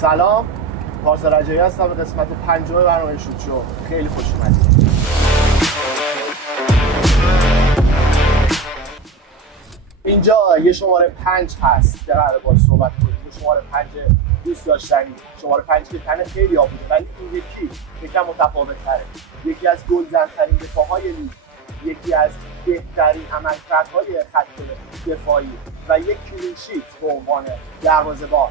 سلام، پارسا رجایی هستم. به قسمت 5 برنامه شوت شو خیلی خوش اومدید. اینجا یه شماره 5 هست که قراره باهاش صحبت کنیم. شماره 5 دوست داشتنی، شماره 5 که تن خیلی ها بوده، ولی این یکم متفاوت‌تره. یکی از گلزن‌ترین دفاع‌های لیگ، یکی از بهترین عملکردهای خط دفاعی و یک کلین شیت به عنوان دروازه‌بان.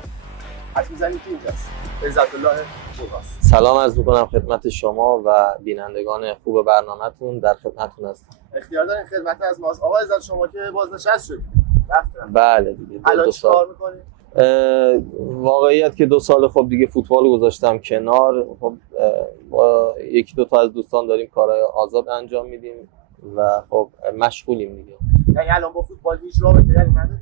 حد می‌زنید که اینجاست. عزت الله پورغاز. سلام عرض می‌کنم خدمت شما و بینندگان خوب برنامه‌تون. در خدمتتون هستم. اختیار دارین خدمت از ماست. آقا عزت، شما که بازنشسته شدید. رفتم. بله دیگه. الان چی کار می‌کنید؟ واقعیت که 2 سال خب دیگه فوتبال گذاشتم کنار. خب با یکی دو تا از دوستان داریم کارهای آزاد انجام میدیم و خب مشغولیم دیگه. یعنی الان با فوتبال هیچ رابطه‌ای نداره؟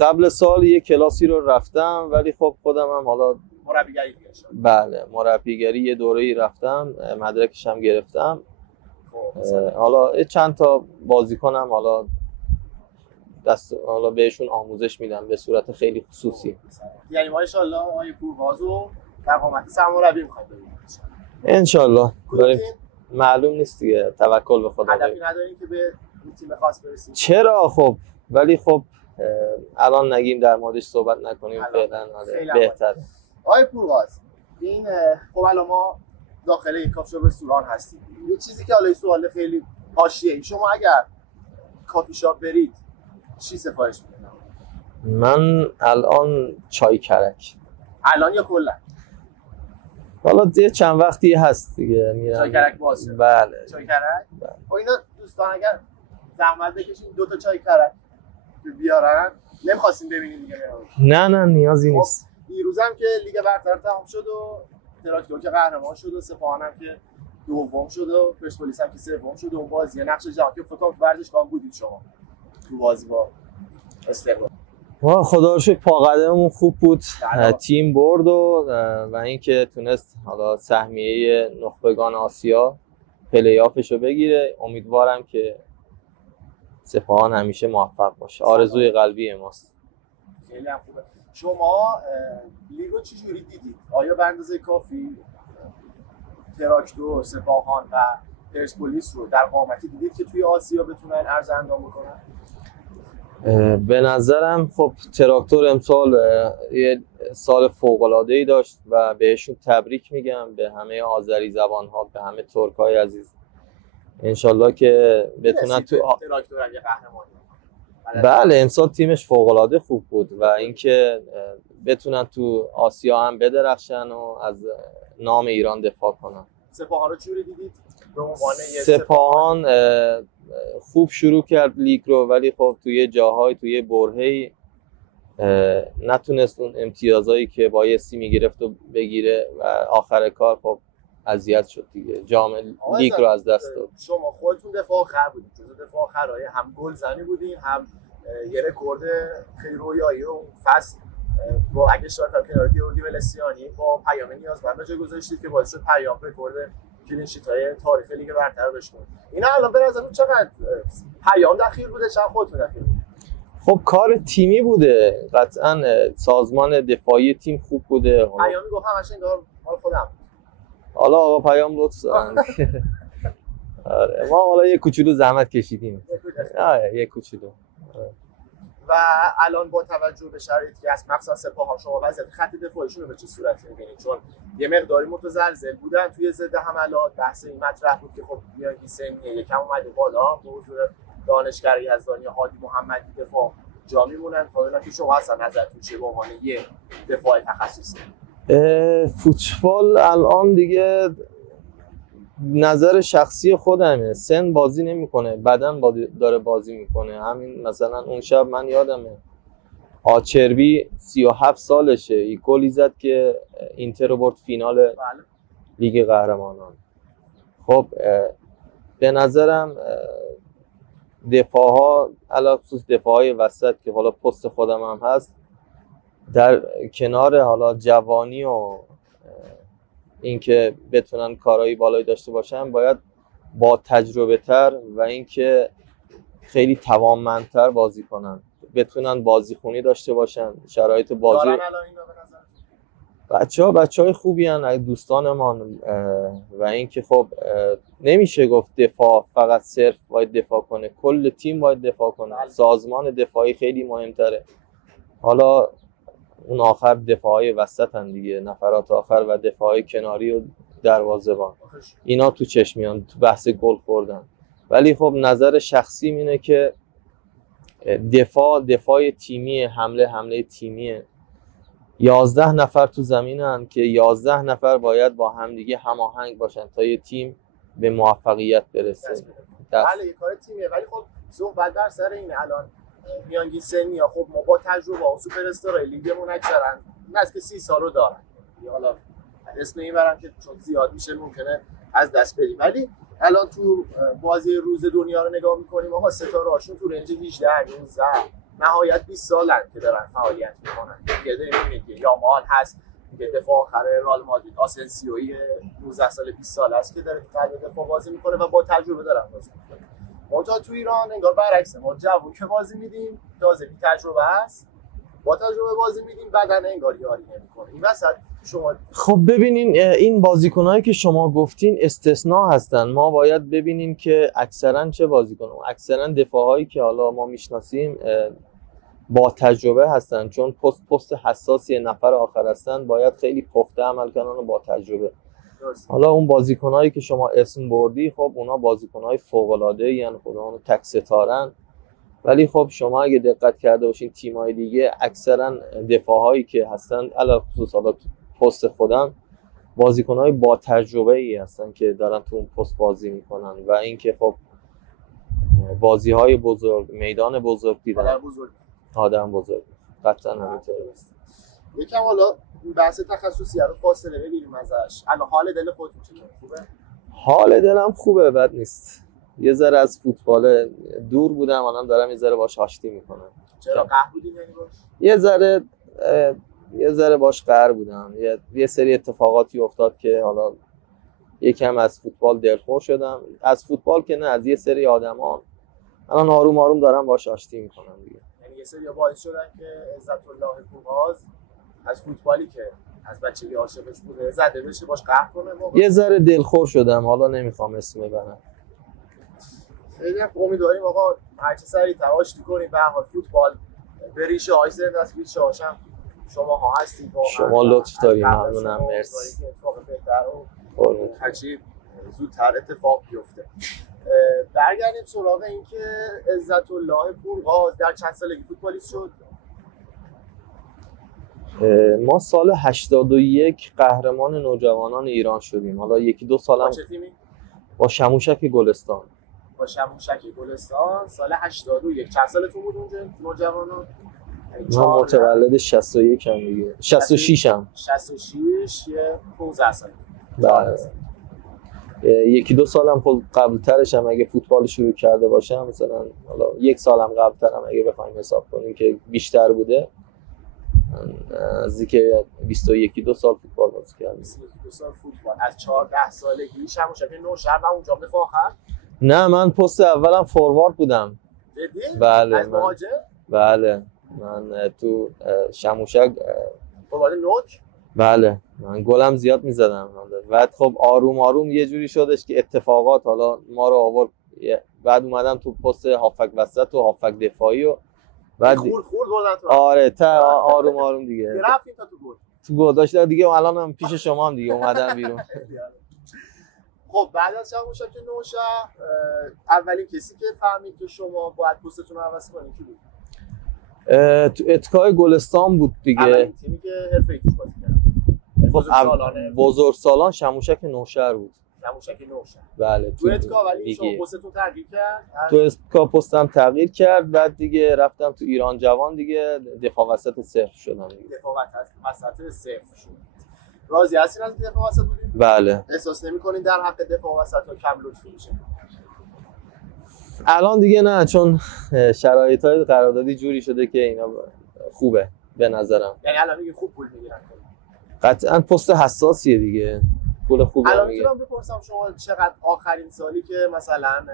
قبل سال یه کلاسی رو رفتم، ولی خب خودم هم حالا مربیگری دیگه شد. بله، مربیگری یه دوره‌ای رفتم، مدرکش هم گرفتم. حالا چند تا بازیکنم حالا بهشون آموزش میدم به صورت خیلی خصوصی. یعنی ما ان شاءالله آقای پورغازو در قامت سرمربی می‌خوایم ببینیم ان شاءالله. معلوم نیست دیگه، توکل به خدا. هدفی ندارین که به تیم خاص برسید؟ چرا؟ خب ولی خب الان نگیم در موردش صحبت نکنیم، فعلا بهتره. آقای پورغاز، این خب الان ما داخل این کافی شاپ رستوران هستیم. یه چیزی که حالا سوال خیلی حاشیه‌ای، شما اگر کافی شاپ برید چی سفارش میدید؟ من الان چای کرک. الان یا کلا؟ حالا یه چند وقتی هست دیگه میرم چای کرک باز شد. بله. چای کرک؟ بله. و اینا دوستان اگر زحمت بکشین 2 تا چای کرک بیارن، نمی‌خواستیم ببینیم دیگه. نه نیازی نیست. دیروزم که لیگ برتر تمام شد و تراکتور که قهرمان شد و سپاهان هم که دوم شد و پرسپولیس هم که سوم شد و اون بازی نقش جهان که فکر کنم ورزشگاه بودید شما تو بازی با استقلال. خدا رو شکر پا قدممون خوب بود، تیم برد و اینکه تونست حالا سهمیه نخبگان آسیا پلی آفش رو بگیره. امیدوارم که سپاهان همیشه موفق باشه. آرزوی قلبی ماست. خیلی هم خوبه. شما لیگو چجوری دیدید؟ آیا به اندازه کافی تراکتور، سپاهان و پرسپولیس رو در قامتی دیدید که توی آسیا بتونن عرض اندام بکنن؟ به نظرم خب تراکتور امسال یه سال فوق‌العاده‌ای داشت و بهشون تبریک میگم، به همه آذری زبان‌ها، به همه ترک‌های عزیز. انشالله که بتونن تو تراکتور هم یه قهرمانی. بله، امسال تیمش فوق‌العاده خوب بود و اینکه بتونن تو آسیا هم بدرخشن و از نام ایران دفاع کنن. سپاهان رو چجوری دیدید؟ سپاهان خوب شروع کرد لیگ رو، ولی خب توی جاهای توی برهه‌ای نتونست اون امتیازایی که بایستی میگرفت و بگیره و آخر کار خب اذیت شد دیگه، جام لیگ رو از دست داد. شما خودتون دفاع آخر بودید، جزو دفاع آخرای هم گل زنی بودین، هم یه رکورد خیلی رویایی و فصل با اگه اشتباه نکنم گیورگی ولسیانی با پیام نیازمند جا گذاشتید که باعث شد پیام رکورد کلین شیت‌های تاریخ لیگ برتر بشکنه. اینا الان به نظرتون چقدر پیام دخیل بوده، چقدر خودتون دخیل بوده؟ خب کار تیمی بوده، قطعاً سازمان دفاعی تیم خوب بوده. پیامی گفت همش انگار مال خودم. حالا آقا پیام لطف آره، ما حالا یه کوچولو زحمت کشیدیم. یه کوچولو. و الان با توجه به شرایطی که از مخصوصا سپاهان، شما وضعیت خط دفاعیشون رو به چه صورتی می‌بینید؟ چون یه مقداری متزلزل بودن توی ضد حملات، بحث این مطرح بود که خب میانگین سنی یکم اومده بالا، به حضور دانشگر یزدانی هادی محمدی دفاع جا میمونن. تا اینا که شما اصلا نظرتون چیه به عنوان یه دفاع تخصصی؟ فوتبال الان دیگه نظر شخصی خودمه، سن بازی نمیکنه، بدن داره بازی میکنه. همین مثلا اون شب من یادمه آچربی 37 سالشه، یک گلی زد که اینتر رو برد فینال لیگ قهرمانان. خب به نظرم دفاع‌ها علاوه خصوص دفاع‌های وسط که حالا پست خودم هم هست، در کنار حالا جوانی و اینکه بتونن کارایی بالایی داشته باشن، باید با تجربه تر و اینکه خیلی توانمندتر بازی کنن، بتونن بازیخونی داشته باشن، شرایط بازی بچه‌های خوبی هن دوستانمان و اینکه خب نمیشه گفت دفاع فقط صرف باید دفاع کنه، کل تیم باید دفاع کنه. سازمان دفاعی خیلی مهمتره. حالا اون آخر دفاعهای وسط هم دیگه، نفرات آخر و دفاعهای کناری و دروازه‌بان، اینا تو چشمیان تو بحث گل خوردن. ولی خب نظر شخصی اینه که دفاع تیمی، حمله تیمیه. 11 نفر تو زمینن که 11 نفر باید با همدیگه هماهنگ باشن تا یه تیم به موفقیت برسه. بله، یه کار تیمیه. ولی خب صحبت در سر اینه الان میانگین سنی ها، خب ما با تجربه و سوپر استارای لیگمون اکثرا نزدیک 30 سالو دارن. حالا اسم میبرم که چون زیاد میشه ممکنه از دست بدیم، ولی الان تو بازی روز دنیا رو نگاه میکنیم آقا ستاره هاشون تو رنج 18 19 نهایت 20 سالن که دارن فعالیت میکنن. دیگه یامال هست، دیگه دفاع آخر رئال مادرید آسنسیوی 19 سال 20 سال است که داره تو قلب دفاع بازی میکنه و با تجربه دارن بازی میکنه. منتها تو ایران انگار برعکسه، ما جوون که بازی میدیم تازه بی تجربه است، با تجربه بازی میدیم بدن انگار یاری نمیکنه. این وسط شما خب ببینین این بازیکنایی که شما گفتین استثناء هستن. ما باید ببینیم که اکثرا چه بازیکنن، اکثرا دفاعایی که حالا ما میشناسیم با تجربه هستن، چون پست حساسی نفر آخر هستن، باید خیلی پخته عمل کنن و با تجربه. حالا اون بازیکنایی که شما اسم بردی خب اونا بازیکنای فوق العاده ای ان، خدا اونو تک ستارن. ولی خب شما اگه دقت کرده باشین تیم‌های دیگه اکثرا دفاعایی که هستن علاوه خصوص حالا پست خودم بازیکنای با تجربه ای هستن که دارن تو اون پست بازی میکنن و اینکه خب بازی‌های بزرگ، میدان بزرگ دیدن، آدم بزرگ قطعا همینطوره است. یکم حالا بحث تخصصی رو فاصله بگیریم ازش. الان حال دل خودتون چطوره؟ خوبه؟ حال دلم خوبه، بد نیست. یه ذره از فوتبال دور بودم، الان دارم یه ذره باش آشتی میکنم. چرا قهر بودین یعنی باش؟ یه ذره باش قهر بودم. یه سری اتفاقاتی افتاد که حالا یکم از فوتبال دلخور شدم. از فوتبال که نه، از یه سری آدما. الان آروم آروم دارم باش آشتی میکنم دیگه. یعنی یه سری باعث شدن که عزت الله پورغاز از فوتبالی که از بچگی عاشقش بوده زده بشه باش قهر کنه. یه ذره دلخور شدم، حالا نمیخوام اسم ببرم. خیلی امیدواریم آقا هرچه سریع‌تر آشتی کنیم. به هر حال فوتبال به ریشه های زنده است، ریشه هاشم شما ها هستید. شما لطف داریم، ممنونم، مرسی. اتفاق بهتر و هرچی زودتر اتفاق بیفته. برگردیم سراغ این که عزت الله پورغاز در چند سالگی فوتبالیست شد؟ ما سال 81 قهرمان نوجوانان ایران شدیم. حالا یکی دو سالم با چه تیمی؟ با شموشک گلستان. با شموشک گلستان سال 81. چند سالتون بود اونجا نوجوانان؟ من متولد 61 هم دیگه. 66 هم. 66 یه 15 سال. بله. یکی دو سالم خود قبل ترش هم اگه فوتبال شروع کرده باشم، مثلا حالا یک سالم قبل ترم اگه بخوایم حساب کنیم که بیشتر بوده، نزدیک 21 سال فوتبال بازی کردم. 22 سال فوتبال. از 14 سالگی شموشک نوشهر و اونجا دفاع آخر؟ نه، من پست اولم فوروارد بودم. جدی؟ بله. از مهاجم؟ بله. من تو شموشک فوروارد نوک؟ بله. من گلم زیاد می‌زدم. بعد خب آروم آروم یه جوری شدش که اتفاقات حالا ما رو آورد، بعد اومدم تو پست هافک وسط و هافک دفاعی و بعد خورد بردن تو. آره آروم آروم دیگه رفتیم تا تو گل. تو گل داشت دیگه. الان هم پیش شما هم دیگه اومدم بیرون. خب بعد از شموشک نوشهر اولین کسی که فهمید که شما باید پستتون رو عوض کنید کی بود؟ تو اتکای گلستان بود دیگه. اولین تیمی که حرفه‌ای توش بازی کرد. بزرگسالان شموشک نوشهر بود. شموشک نوشهر. بله. تو اتکا ولی شما پستتون تغییر کرد؟ تو اتکا پستم تغییر کرد، بعد دیگه رفتم تو ایران جوان دیگه، دفاع وسط صفر شدم دیگه. دفاع وسط صفر شد. راضی هستین از دفاع وسط بودین؟ بله. احساس نمی‌کنین در حق دفاع وسط ها کم لطفی میشه؟ الان دیگه نه، چون شرایط‌های قراردادی جوری شده که اینا خوبه به نظرم. یعنی الان میگه خوب پول میگیرن؟ قطعاً پست حساسیه دیگه. پول خوبی الان میگیره. میتونم بپرسم شما چقدر آخرین سالی که مثلا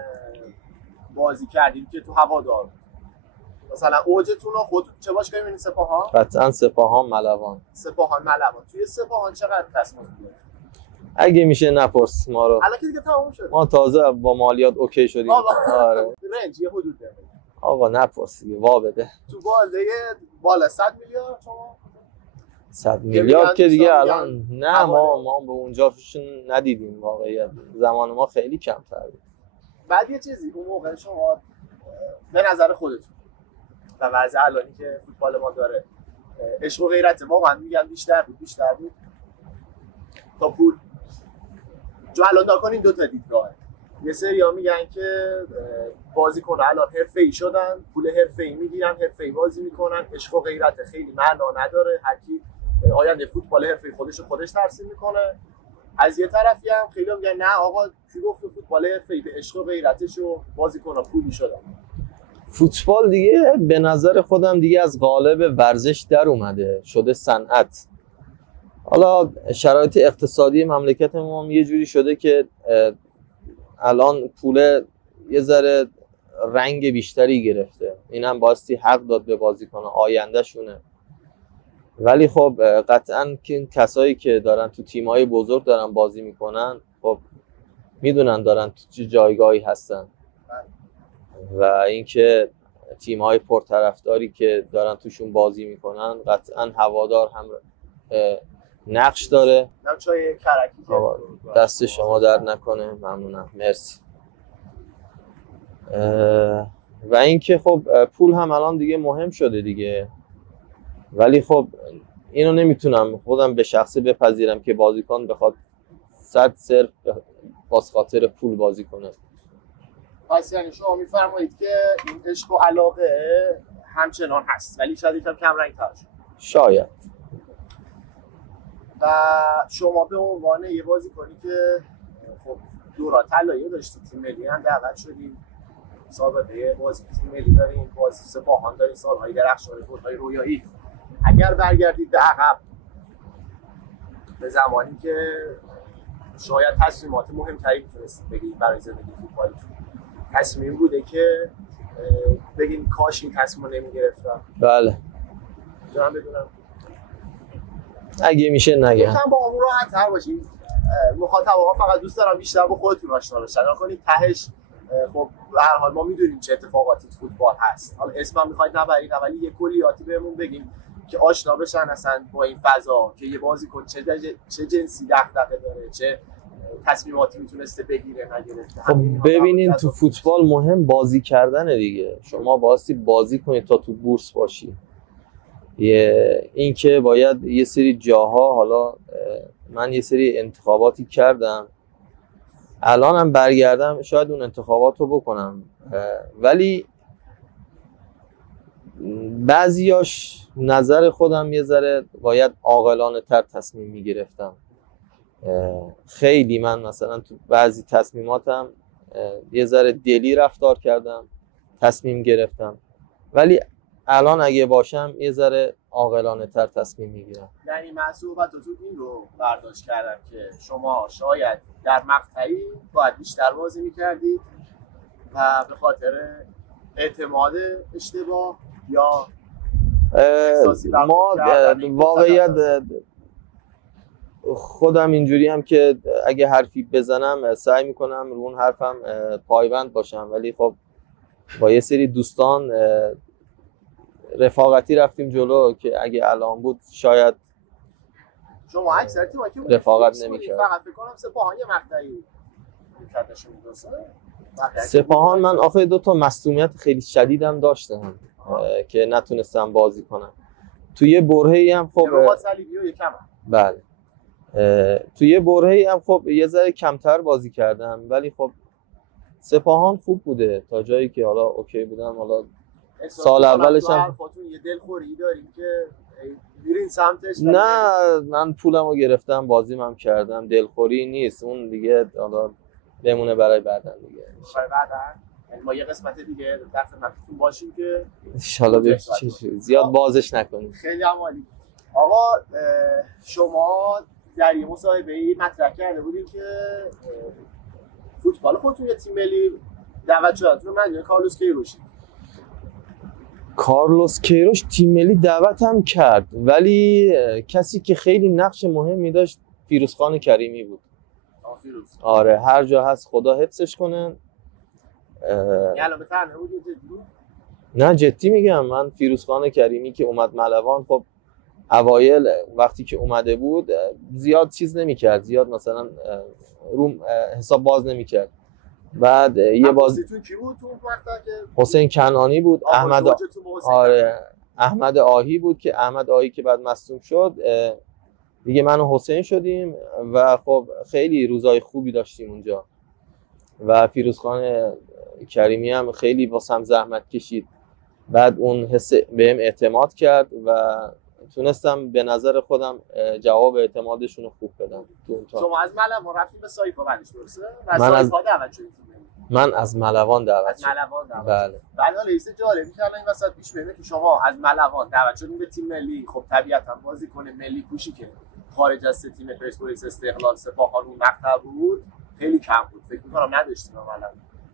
بازی کردید که تو هوادار مثلا اوجتون رو خود چه باشگاهی می‌بینید؟ سپاهان؟ قطعا سپاهان ملوان. سپاهان ملوان. توی سپاهان چقدر تصمیم گرفتید؟ اگه میشه نپرس ما رو. الان که دیگه تموم شد. ما تازه با مالیات اوکی شدیم. آره. رنج یه حدود داره. آقا نپرس دیگه، وا بده. تو بازه بالا 100 میلیارد شما 100 میلیارد که دیگه الان نه، ما به اونجاشون ندیدیم واقعیت. زمان ما خیلی کمتر بود. بعد یه چیزی اون موقع شما به نظر خودتون و وضع الانی که فوتبال ما داره عشق و غیرت واقعا میگم بیشتر بود تا پول؟ جو الان نکنین دو تا دیدگاهه. یه سری‌ها میگن که بازیکن الان حرفه‌ای شدن، پول حرفه‌ای میگیرن، حرفه‌ای بازی میکنن، عشق و غیرت خیلی معنا نداره، هر کی آینده فوتبال حرفه‌ای خودش ترسیم میکنه. از یه طرفی هم خیلی میگن نه آقا کی گفت فوتبال حرفه‌ای به عشق و غیرتش و بازیکن‌ها پولی شدن. فوتبال دیگه به نظر خودم دیگه از قالب ورزش در اومده، شده صنعت. حالا شرایط اقتصادی مملکت ما هم یه جوری شده که الان پول یه ذره رنگ بیشتری گرفته. اینم بایستی حق داد به بازیکن آینده شونه. ولی خب قطعاً که کسایی که دارن تو تیم‌های بزرگ دارن بازی میکنن خب میدونن دارن تو چه جایگاهی هستن و اینکه تیم‌های پرطرفداری که دارن توشون بازی میکنن قطعاً هوادار هم نقش داره. چای کرکی دست شما در نکنه، ممنونم، مرسی. و اینکه خب پول هم الان دیگه مهم شده دیگه، ولی خب اینو نمیتونم خودم به شخصه بپذیرم که بازیکن بخواد 100 صرف باز خاطر پول بازی کنه. پس یعنی شما میفرمایید که این عشق و علاقه همچنان هست ولی شاید یکم کم رنگ تر شد. شاید. و شما به عنوان یه بازیکنی که خب دوران طلایی داشتید، تیم ملی هم دعوت شدید، سابقه بازی تیم ملی دارین، بازی سپاهان دارین، سالهای درخشان، گل‌های رویایی، اگر برگردید به عقب به زمانی که شاید تصمیمات مهمتری میتونستید بگیرید برای زندگی فوتبالیتون، تصمیم بوده که بگین کاش این تصمیم رو نمیگرفتم؟ بله. میتونم بدونم؟ اگه میشه نگم. میتونم با امور راحت تر باشیم. مخاطبا فقط دوست دارم بیشتر با خودتون آشنا بشن. نکنید تهش خب به هر حال ما میدونیم چه اتفاقاتی تو فوتبال هست. حالا اسمم میخواید نبرید ولی یه کلیاتی بهمون بگین که آشنا بشن اصلا با این فضا که یه بازیکن چه جنسی دغدغه داره، چه تصمیماتی میتونسته بگیره نگرفته. خب ببینین تو فوتبال مهم بازی کردنه دیگه. شما باستی بازی کنید تا تو بورس باشی. این که باید یه سری جاها، حالا من یه سری انتخاباتی کردم الانم برگردم شاید اون انتخابات رو بکنم، ولی بعضیاش نظر خودم یه ذره باید عاقلانه تر تصمیم میگرفتم. خیلی من مثلا تو بعضی تصمیماتم یه ذره دلی رفتار کردم، تصمیم گرفتم، ولی الان اگه باشم یه ذره عاقلانه تر تصمیم میگیرم. یعنی من صحبتاتون این رو برداشت کردم که شما شاید در مقطعی باید بیشتر بازی میکردید و به خاطر اعتماد اشتباه یا ما واقعیت خودم اینجوری هم که اگه حرفی بزنم سعی میکنم رو اون حرفم پایبند باشم، ولی خب با یه سری دوستان رفاقتی رفتیم جلو که اگه الان بود شاید شما اکثر تیم‌ها که رفاقت نمی‌کرد. فقط فکر کنم سپاهان یه مقطعی کاتشون درسته. سپاهان من آخه 2 تا مصدومیت خیلی شدیدم داشتم که نتونستم بازی کنم. توی یه برهه‌ای هم خب رباط صلیبی و یکم. بله. توی یه برهه‌ای هم خب یه ذره کمتر بازی کردم، ولی خب سپاهان خوب بوده تا جایی که حالا اوکی بودم. حالا سال اولش هم حرفاتون یه دلخوری داریم که میرین سمتش. نه من پولمو گرفتم بازیم هم کردم، دلخوری نیست اون دیگه، حالا بمونه برای بعدن دیگه. برای بعدن یعنی ما یه قسمت دیگه در خدمتتون باشیم که ان شاءالله زیاد بازش نکنیم. خیلی عالی. آقا شما در یه مصاحبه‌ای مطرح کرده بودین که فوتبال خودتون یه تیم ملی دعوت شدتون رو مدیون کارلوس کیروش. کارلوس کیروش تیم ملی دعوت هم کرد، ولی کسی که خیلی نقش مهمی داشت فیروزخان کریمی بود. آره هر جا هست خدا حفظش کنه. نه جدی میگم، من فیروزخان کریمی که اومد ملوان، خب اوایل وقتی که اومده بود زیاد چیز نمیکرد، زیاد مثلا روم حساب باز نمیکرد. بعد یه بازی کی بود تو وقتا که حسین کنعانی بود، احمد آهی بود که احمد آهی که بعد مصدوم شد دیگه من و حسین شدیم و خب خیلی روزای خوبی داشتیم اونجا و فیروزخان کریمی هم خیلی واسم زحمت کشید. بعد اون حس بهم اعتماد کرد و تونستم به نظر خودم جواب اعتمادشون رو خوب بدم. شما از ملوان رفتیم به سایپا بعدش درسته؟ من از ملوان دعوت شدم. بله. بعد حالا ایست جالبی کردن این وسط پیش بینه که شما از ملوان دعوت شدین به تیم ملی. خب طبیعتاً بازیکن ملی پوشی که خارج از تیم پرسپولیس، استقلال، سپاهان اون مقطع بود خیلی کم بود. فکر می‌کنم نداشتیم عملاً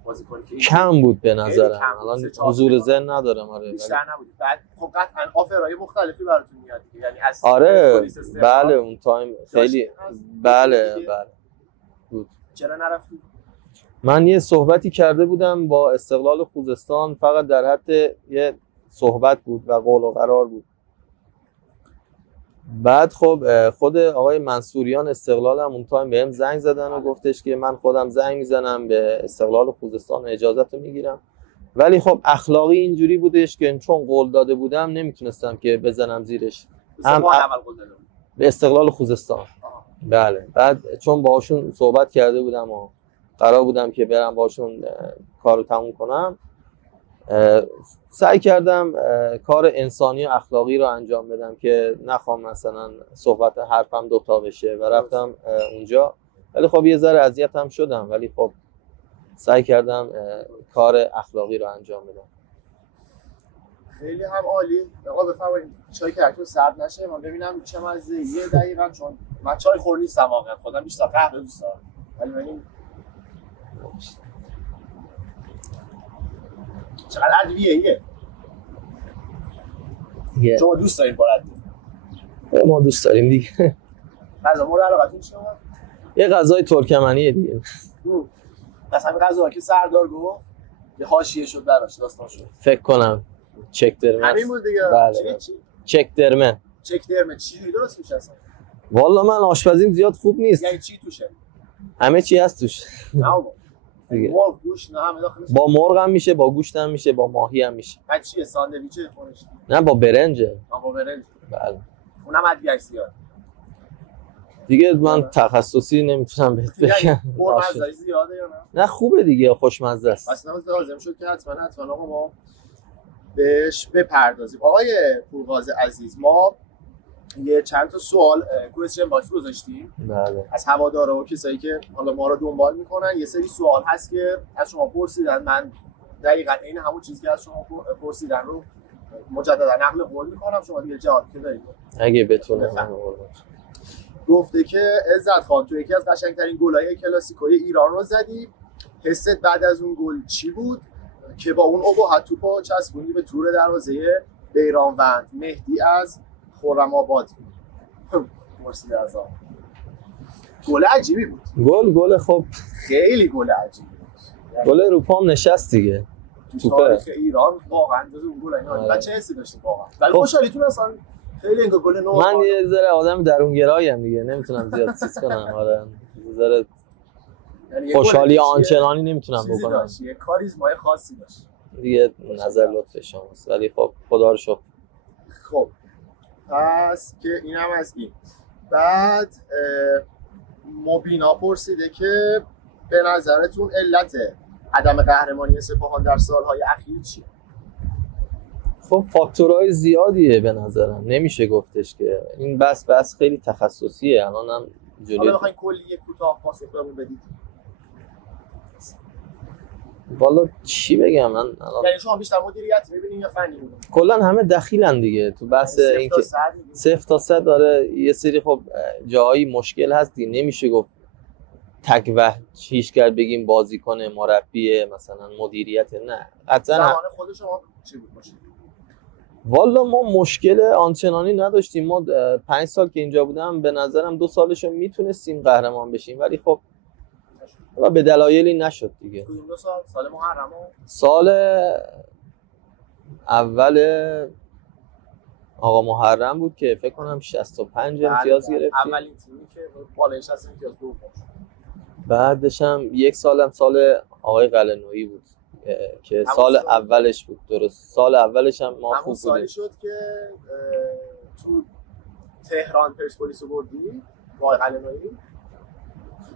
بازیکن که کم بود به نظرم. الان حضور ذهن ندارم. آره بیشتر نبود. بعد خب قطعاً آفرهای مختلفی براتون میاد دیگه، یعنی از آره بله اون تایم خیلی بله بود. چرا نرفتید؟ من یه صحبتی کرده بودم با استقلال خوزستان، فقط در حد یه صحبت بود و قول و قرار بود. بعد خب خود آقای منصوریان استقلال هم اون تایم بهم زنگ زدن و گفتش که من خودم زنگ میزنم به استقلال خوزستان اجازت رو میگیرم، ولی خب اخلاقی اینجوری بودش که چون قول داده بودم نمیتونستم که بزنم زیرش. هم اول قول دادم به استقلال خوزستان. بله. بعد چون باهاشون صحبت کرده بودم و قرار بودم که برم باشون کارو تموم کنم، سعی کردم کار انسانی و اخلاقی رو انجام بدم که نخوام مثلا صحبت حرفم دوتا بشه و رفتم اونجا. ولی خب یه ذره اذیتم شدم، ولی خب سعی کردم کار اخلاقی رو انجام بدم. خیلی هم عالی. آقا بفرمایید چای کارتون سرد نشه، من ببینم چه مزه. یه دقیقاً چون من چای خور نیستم واقعا، خودم بیشتر قهوه دوست دارم، ولی ببینیم چقدر ادویه‌ایه. شما دوست دارین بارد؟ ما دوست داریم دیگه. غذا مورد علاقتون چیه؟ یه غذای ترکمنیه دیگه. مثلا غذا که سردار گفت یه حاشیه شد براش، داستان شد. فکر کنم چک درمه. همین بود دیگه. بله. چک درمه. چک درمه چی درست میشه اصلا؟ والا من آشپزیم زیاد خوب نیست. یعنی چی توشه؟ همه چی هست توش. نه مرغ گوشت نه همه داخلش. با مرغ هم میشه، با گوشت هم میشه، با ماهی هم میشه. بعد چیه ساندویچه خورش؟ نه با برنجه. با برنج. بله. اونم ادویه زیاد. دیگه من تخصصی نمیتونم بهت بگم. مرغ زیاده یا نه؟ نه خوبه دیگه، خوشمزه است. اصلا لازم شد که حتما آقا ما بهش بپردازیم. آقای پورغاز عزیز، ما یه چند تا سوال کوئسچن باکس گذاشتیم. بله. از هوادارا و کسایی که حالا ما رو دنبال میکنن یه سری سوال هست که از شما پرسیدن. من دقیقاً این همون چیزی که از شما پرسیدن رو مجددا نقل قول میکنم، شما دیگه جواب که دارید اگه بتونم. گفته که عزت خان تو یکی از قشنگترین گل‌های کلاسیکوی ایران رو زدی، حست بعد از اون گل چی بود که با اون ابهت توپو چسبوندی به تور دروازه بیرانوند؟ مهدی از خرم آباد. مرسی از آن. گل عجیبی بود. گل خب خیلی گل عجیبی بود. گل رو پام نشست دیگه. تو تاریخ ایران واقعا جز اون گل اینا. بچه حسی داشتیم واقعا. ولی خوشحالیتون اصلا خیلی انگار گل نو. من یه ذره آدم درونگرایم دیگه، نمیتونم زیاد چیز کنم. آره یه ذره خوشحالی آنچنانی نمیتونم بکنم. یه کاریزمای خاصی داشت. دیگه نظر لطف شماست، ولی خب خدا رو شکر. خب پس که اینم از این. بعد مبینا پرسیده که به نظرتون علت عدم قهرمانی سپاهان در سالهای اخیر چیه؟ خب فاکتورهای زیادیه به نظرم، نمیشه گفتش که این بس خیلی تخصصیه. الانم جلوی حالا بخواین کلی یک کوتاه پاسخ بهمون بدید. والا چی بگم من الان، یعنی شما بیشتر مدیریت می‌بینید یا فنی می‌بینید؟ کلا همه دخیلن دیگه تو بحث این که 0 تا 100 داره. یه سری خب جایی مشکل هست دیگه، نمیشه گفت تک هیچ کرد بگیم بازیکن، مربی، مثلا مدیریت. نه قطعا زمان خود شما چی بود مشکل؟ والا ما مشکل آنچنانی نداشتیم. ما 5 سال که اینجا بودم به نظرم 2 سالشو میتونستیم قهرمان بشیم، ولی خب به دلایلی نشد دیگه. کدوم 2 سال؟ سال محرم؟ سال اول آقا محرم بود که فکر کنم 65 امتیاز گرفتیم. اولین تیمی که بالای 60 امتیاز دوم شد. بعدش هم 1 سالم سال آقای قلعه‌نویی بود که سال اولش بود. درست سال اولش هم ما خوب بودیم. سالی شد که تو تهران پرسپولیس رو بردی با قلعه‌نویی.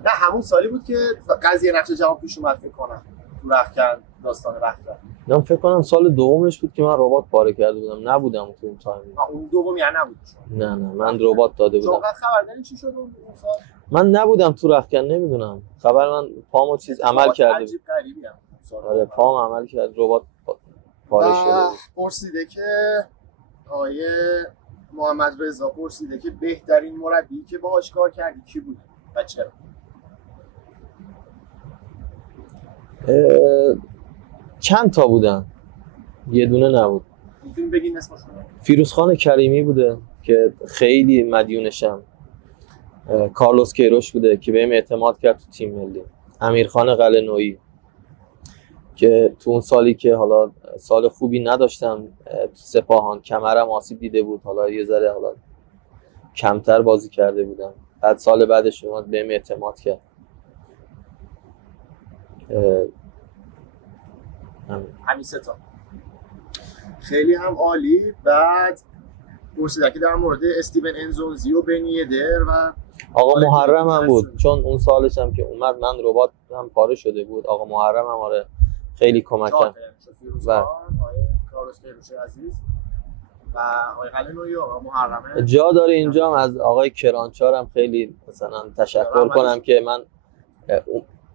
نه همون سالی بود که قضیه نقش جواب پیش اومد فکر کنم تو رختکن داستان رختکن. من فکر کنم سال دومش بود که من ربات پاره کرده بودم. نبودم تو اون تایم. اون دوم یعنی نبود شما؟ نه من ربات داده بودم. شما خبرداری چی شد اون سال؟ من نبودم تو رختکن، نمیدونم. خبر من پامو چیز عمل کرده بود. عجیب غریبی هم. آره پام عمل کرد، ربات پاره شده بود. پرسیده که آیه محمد رضا پرسیده که بهترین مربی که باهاش کار کردی کی بود و چرا؟ چند تا بودن، یه دونه نبود. میتونی بگین اسمشون؟ فیروزخان کریمی بوده که خیلی مدیونشم. کارلوس کیروش بوده که بهم اعتماد کرد تو تیم ملی. امیرخان قلعه‌نویی که تو اون سالی که حالا سال خوبی نداشتم تو سپاهان، کمرم آسیب دیده بود، حالا یه ذره حالا کمتر بازی کرده بودم. بعد سال بعدش اومد بهم اعتماد کرد. همین سه تا خیلی هم عالی. بعد پرسیدن که در مورد استیون انزونزی و بنی یدر و آقا محرم هم بود، چون اون سالش هم که اومد من ربات هم پاره شده بود. آقا محرم هم آره خیلی کمکم. و کارلوس کیروش عزیز و آقای قلعه‌نویی و آقا محرمه. جا داره اینجا هم از آقای کرانچار هم خیلی مثلا تشکر کنم که من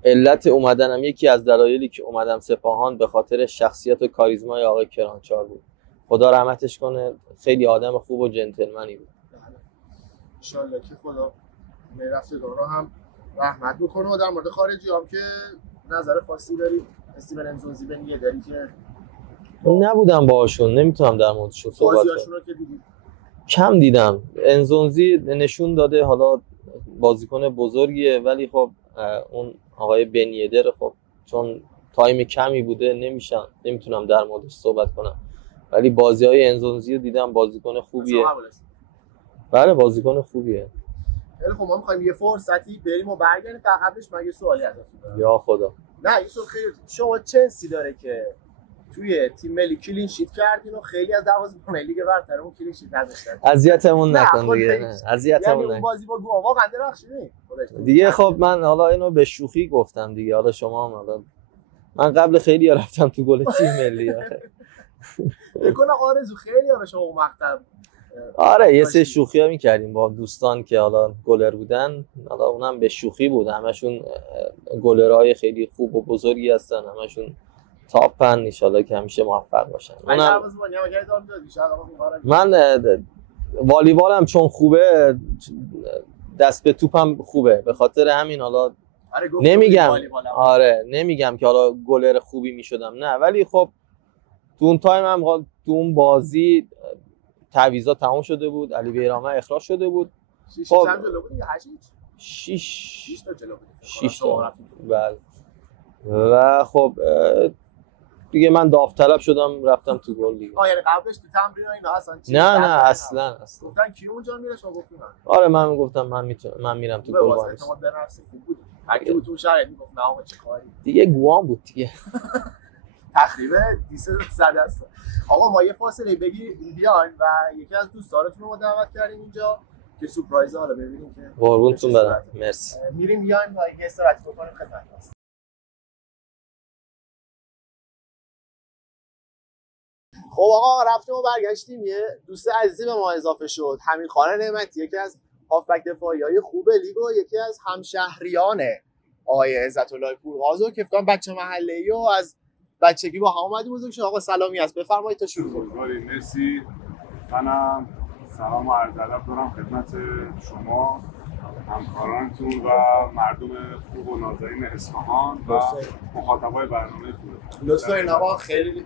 علت اومدنم، یکی از دلایلی که اومدم سپاهان به خاطر شخصیت و کاریزمای آقای کرانچار بود. خدا رحمتش کنه، خیلی آدم خوب و جنتلمنی بود. ان شاءالله که خدا رفتگان رو هم رحمت بکنه. و در مورد خارجی هم که نظر خاصی داری؟ استیون انزونزی بنی یدری که نبودم باهاشون، نمیتونم در موردشون صحبت کنم. بازیاشون رو که دیدی؟ کم دیدم. انزونزی نشون داده حالا بازیکن بزرگیه، ولی خب اون آقای بنی یدر خب چون تایم کمی بوده نمیتونم در موردش صحبت کنم. ولی بازی‌های انزونزی رو دیدم، بازیکن خوبیه. بله بازیکن خوبیه. خیلی خب ما می‌خوایم یه فرصتی بریم و برگردیم. فقطش مگه سوالی ازتون دارم. یا خدا. نه این سوال خیلی شما چه حسی داره که توی تیم ملی کلین شیت کردین و خیلی از دروازه‌بان لیگ برترمون کلین شیت نداشتن؟ اذیتمون نکن دیگه. اذیتمون نکن. بازی با گوام واقعا درخشیده دیگه. خب من حالا اینو به شوخی گفتم دیگه. حالا شما هم حالا من قبل خیلی رفتم تو گل تیم ملی. بکنه آرزو خیلی به شما مقطع. آره یه سری شوخی‌ها می‌کردیم با دوستان که حالا گلر بودن. حالا اونم به شوخی بود. همشون گلرهای خیلی خوب و بزرگی هستن، همشون تاپن. ان شاءالله که همیشه موفق باشن. من والیبالم چون خوبه، دست به توپم خوبه، به خاطر همین حالا نمیگم که حالا گلر خوبی میشدم، نه، ولی خب تو اون تایم هم تو اون بازی تعویضا تمام شده بود، علی بیرامه اخراج شده بود. خب 6 تا جلو بود. 6 تا بله. و خب دیگه من داوطلب شدم رفتم تو گل دیگه. یعنی قبلش تو تمرین اینا اصلا نه اصلا گفتن کی اونجا میره شما گفتین؟ آره من گفتم من میرم تو گل واسه اعتماد به نفس خوب بود. اگه تو شهر میگفت نه آقا چه کاری دیگه گوام بود دیگه. تقریبا 200 است. آقا ما یه فاصله بگیریم بیاین و یکی از دوستانتون رو دعوت کردیم اینجا که سورپرایز حالا ببینیم که قربونتون برم. مرسی. میریم بیاین و یه استراحت بکنیم خدمتتون. خب آقا رفتیم و برگشتیم. یه دوست عزیزی به ما اضافه شد، حمیدخان نعمتی، یکی از هافبک دفاعی‌های خوب لیگ و یکی از همشهریان آقای عزت‌الله پورغازو که فکر کنم بچه محله‌ای و از بچگی با هم اومدیم بزرگ شد. آقا سلامی هست، بفرمایید تا شروع کنیم. مرسی. منم سلام و عرض ادب دارم خدمت شما، همکارانتون و مردم خوب و نازنین اصفهان و مخاطبای برنامه خوب. لطف دارین آقا، خیلی